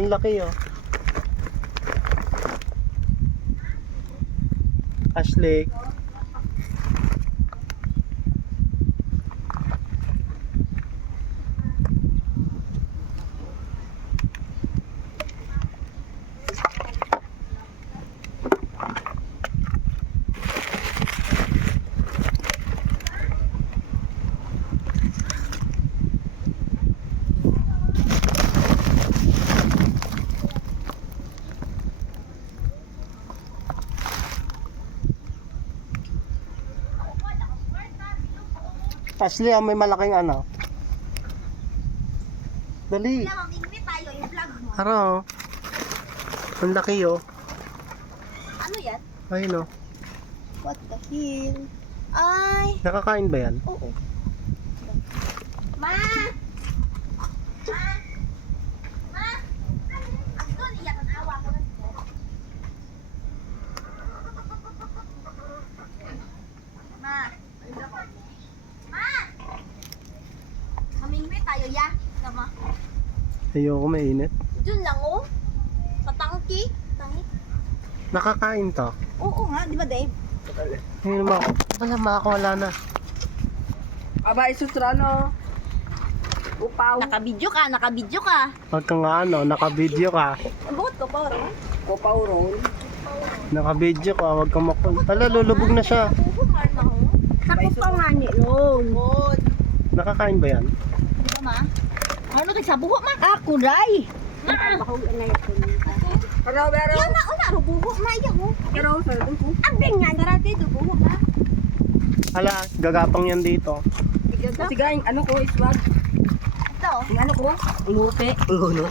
ang laki oh. Ashley. Ashley, may malaking ano. Dali. Mamingwit tayo yung vlog mo. Haro. Ang laki oh. Ano yan? Ayun oh. What the hell? Ay! Nakakain ba yan? Oo. Ma! Ma! Ma! Ang doon, iyak ang awa ko na. Ma! Ma! Mamingwit tayo, ya? Tama. Ayoko, mainit. Diyan lang, oh. Sa tangki. Tangki. Nakakain to. Oo nga, di ba, Dave? Ayun naman. Wala, makakawala na. Aba, isustrano. Upaw. Nakabidyo ka. Pag ka nga ano, naka-video ka. Ang bukod ko, paro. Upaw roll. Naka-video ka, wag kang makul. Hala, lulubog na siya. Napuhumar na, oh. Ako pa nga ni Ron. Good. Nakakain ba yan? Di ba, ma? Ano tayo sa buho, ma? Ako, Ray. Pero, yan na, una, rubuho na, yan, oh. Pero, sabi ko. Abing nga, darati, dubuho na. Hala, gagapang yan dito. Kasi gaing, ano ko, iswag. Ito, Yung ano ko, uluti. Ulo.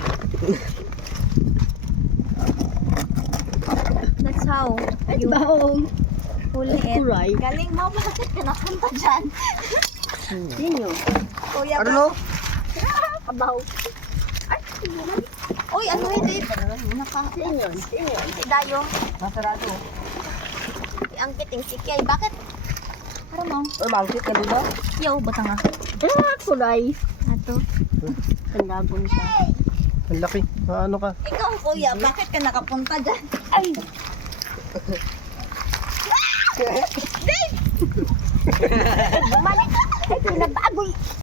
that's how you huli it. Kuray. Galing mo, bakit ka napunta dyan? Sino? Kuya, Ano? Abaw. Ay, uy, ano hindi? Sino? Si Dayo. Masarado. Ang kiting si Kay. Bakit? Ano mo? Or bangkit ka dito? Yo, bata nga. Kuray. Ato. Tandabon siya. Ang laki. Ano ka? Ikaw, kuya, bakit ka nakapunta dyan? Ay! Dave! Bumalik! Ito na baboy!